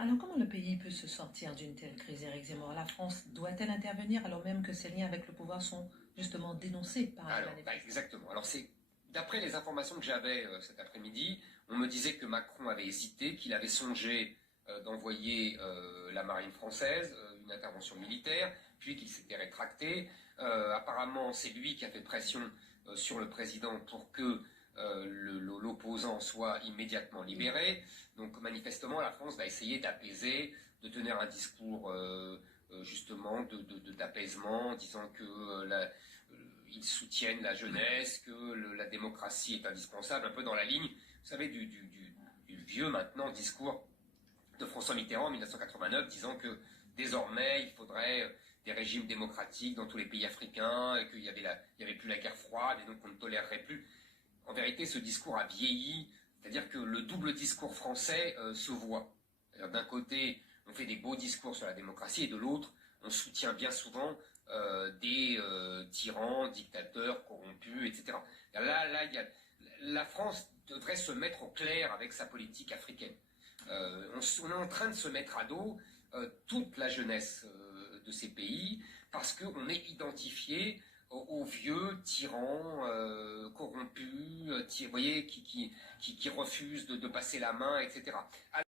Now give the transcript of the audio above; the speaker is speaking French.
Alors, comment le pays peut se sortir d'une telle crise, Éric Zemmour? La France doit-elle intervenir alors même que ses liens avec le pouvoir sont justement dénoncés par la Alors, manifestation? exactement. Alors, d'après les informations que j'avais cet après-midi, on me disait que Macron avait hésité, qu'il avait songé d'envoyer la marine française, une intervention militaire, puis qu'il s'était rétracté. Apparemment, c'est lui qui a fait pression sur le président pour que l'opposant soit immédiatement libéré. Donc, manifestement, la France va essayer d'apaiser, de tenir un discours justement d'apaisement, disant que ils soutiennent la jeunesse, que la démocratie est indispensable, un peu dans la ligne, vous savez, du vieux maintenant discours de François Mitterrand en 1989, disant que désormais il faudrait des régimes démocratiques dans tous les pays africains, et qu'il y avait plus la guerre froide, et donc on ne tolérerait plus. En vérité, ce discours a vieilli, c'est-à-dire que le double discours français se voit. D'un côté, on fait des beaux discours sur la démocratie, et de l'autre, on soutient bien souvent des tyrans, dictateurs, corrompus, etc. La France devrait se mettre au clair avec sa politique africaine. On est en train de se mettre à dos toute la jeunesse de ces pays parce qu'on est identifié aux vieux tyrans corrompus, vous voyez, qui refusent de passer la main, etc.